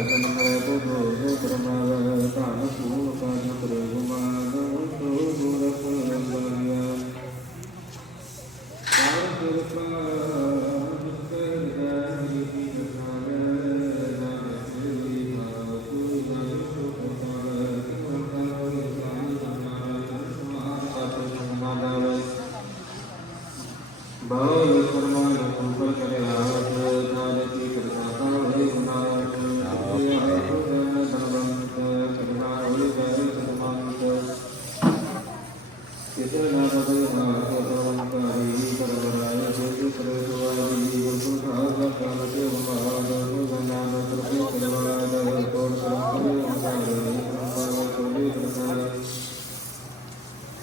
ਰਾਗ ਜਨਮੈ ਬਜੋ ਹੈ ਪਰਮਾਵ ਧਨ ਸੂਨ ਕਾਜ ਪ੍ਰਗੁਮਾਨ ਸੋ ਗੁਰਖ ਰੰਗਿਆ ਬਾਲ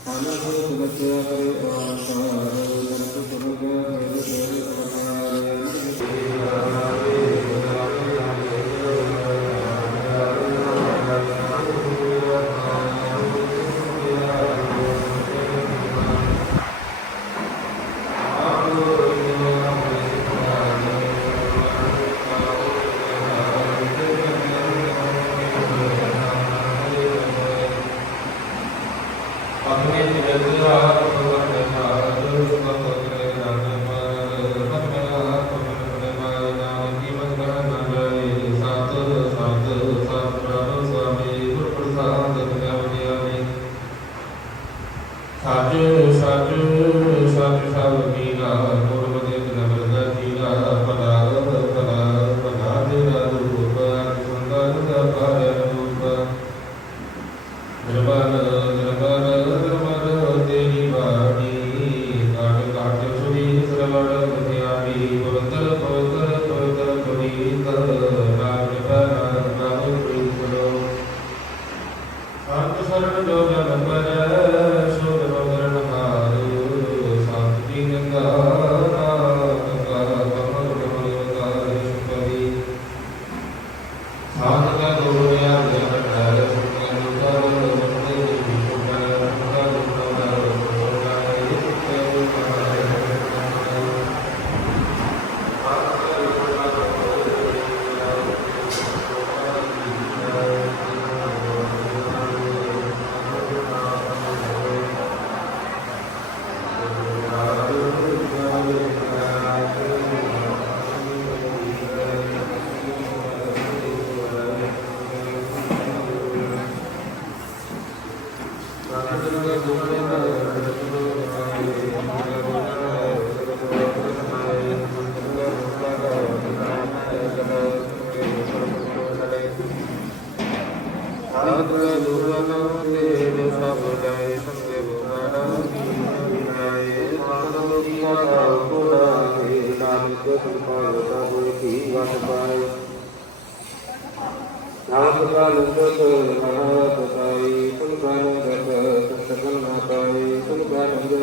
अनुभूतवत्या परिवासा ਸੱਚ ਸੱਚ ਸੱਚ ਸਭ ਕੀਲਾ ਗੁਰਮਤਿ ਨਗਰ ਦਾ ਕੀਲਾ ਭਲਾ ਭਲਾ ਭਲਾ ਤੇਰਾ ਰੂਪ, ਸੁੰਦਰ ਦਾ ਪਾਇਆ ਰੂਪ। ਨਿਰਮਲ ਨਿਰਮਲ ਨਿਰਮਲ ਤੇਰੀ ਬਾਣੀ ਕਾਟ ਕਾਟ ਸੁਣੀ ਸਰਵਣ ਮਧਿਆਣੀ ਪਵਿੱਤਰ ਪਵਿੱਤਰ ਪਵਿੱਤਰ ਪੁਨੀਤ ਨਾਮ ਨਿਪਾਨ ਨਾਮ ਪ੍ਰੀਤ। ਲੋ ਸੰਤ ਸਰਣ ਜੋ ਜਨ ਪਰ ਤੇਰਾ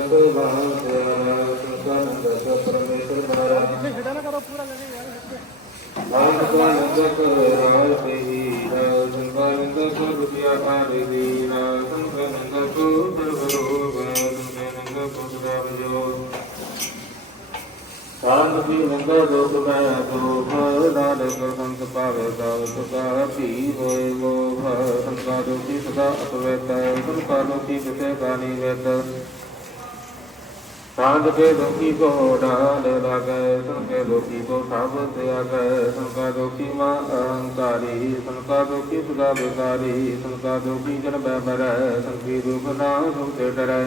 ਤੁਮ ਕਾ ਲੰਗਤ ਪਰਮੇਸ਼ਰ ਬਾਰਾ ਨਾਮ ਕਾ ਲੰਗਤ ਰਾਜ ਪੇਹੀ ਰਾਜ ਸੰਗਾ ਲੰਗਤ ਵਿਦਿਆ ਆਰੇ ਦੀ ਰਾਜ ਸੰਗਾ ਲੰਗਤ ਦਰਬਰੋ ਗਾਨ ਸੰਗਾ ਲੰਗਤ ਪੁਸਰਾਵ ਜੋ ਸਾਧ ਕੀ ਲੰਗਰ ਲੋਕ ਮੈਂ ਦੁਖ ਨਾਨਕ ਸੰਤ ਪਾਵੇ ਦਾਵ ਸਦਾ ਭੀ ਹੋਏ ਮੋਹ ਸੰਕਾ ਦੁਖੀ ਸਦਾ ਅਪਵਿੱਤ ਸੰਕਾ ਦੁਖੀ ਕਿਤੇ ਗਾਨੀ ਵਿਤ ਸਾਧ ਕੇ ਦੁਖੀ ਕੋ ਢਾਲ ਲਾਗੈ ਸੰਕੇ ਦੁਖੀ ਕੋ ਸਭ ਤਿਆਗੈ ਸੰਕਾ ਦੁਖੀ ਮਾ ਅਹੰਕਾਰੀ ਸੰਕਾ ਦੁਖੀ ਸਦਾ ਬਿਕਾਰੀ ਸੰਕਾ ਦੁਖੀ ਜਨ ਬੈ ਮਰੈ ਸੰਕੀ ਦੁਖ ਨਾ ਸੁਖ ਡਰੈ।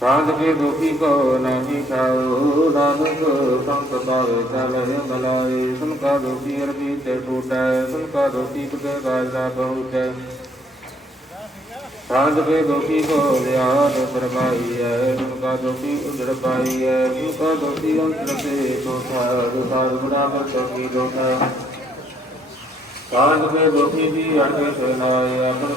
ਸਾਧ ਕੇ ਦੁਖੀ ਕੋ ਨਾਹੀ ਖਾਓ ਨਾਨਕ ਸੰਤ ਪਾਵੇ ਚਲੇ ਮਲਾਈ ਸੰਕਾ ਦੁਖੀ ਅਰਬੀ ਤੇ ਟੂਟੈ ਸੰਕਾ ਦੁਖੀ ਕਿਤੇ ਕਾਜ ਨਾ ਪਹੁੰਚੈ। ਸਾਧ ਕੇ ਦੋਖੀ ਕੋ ਵਿਆਦ ਪਰਮਾਈ ਹੈ ਸੰਕਾ ਦੁਖੀ ਉਜੜ ਪਾਈ ਹੈ ਸੰਕਾ ਦੋਖੀ ਅੰਤਰ ਤੇ ਤੋਥਾ ਸਾਧ ਗੁਣਾ ਪਰ ਦੋਖਾ ਸਾਧ ਕੇ ਦੁਖੀ ਦੀ ਅੜਕੇ ਸੁਨਾਏ ਆਪਨ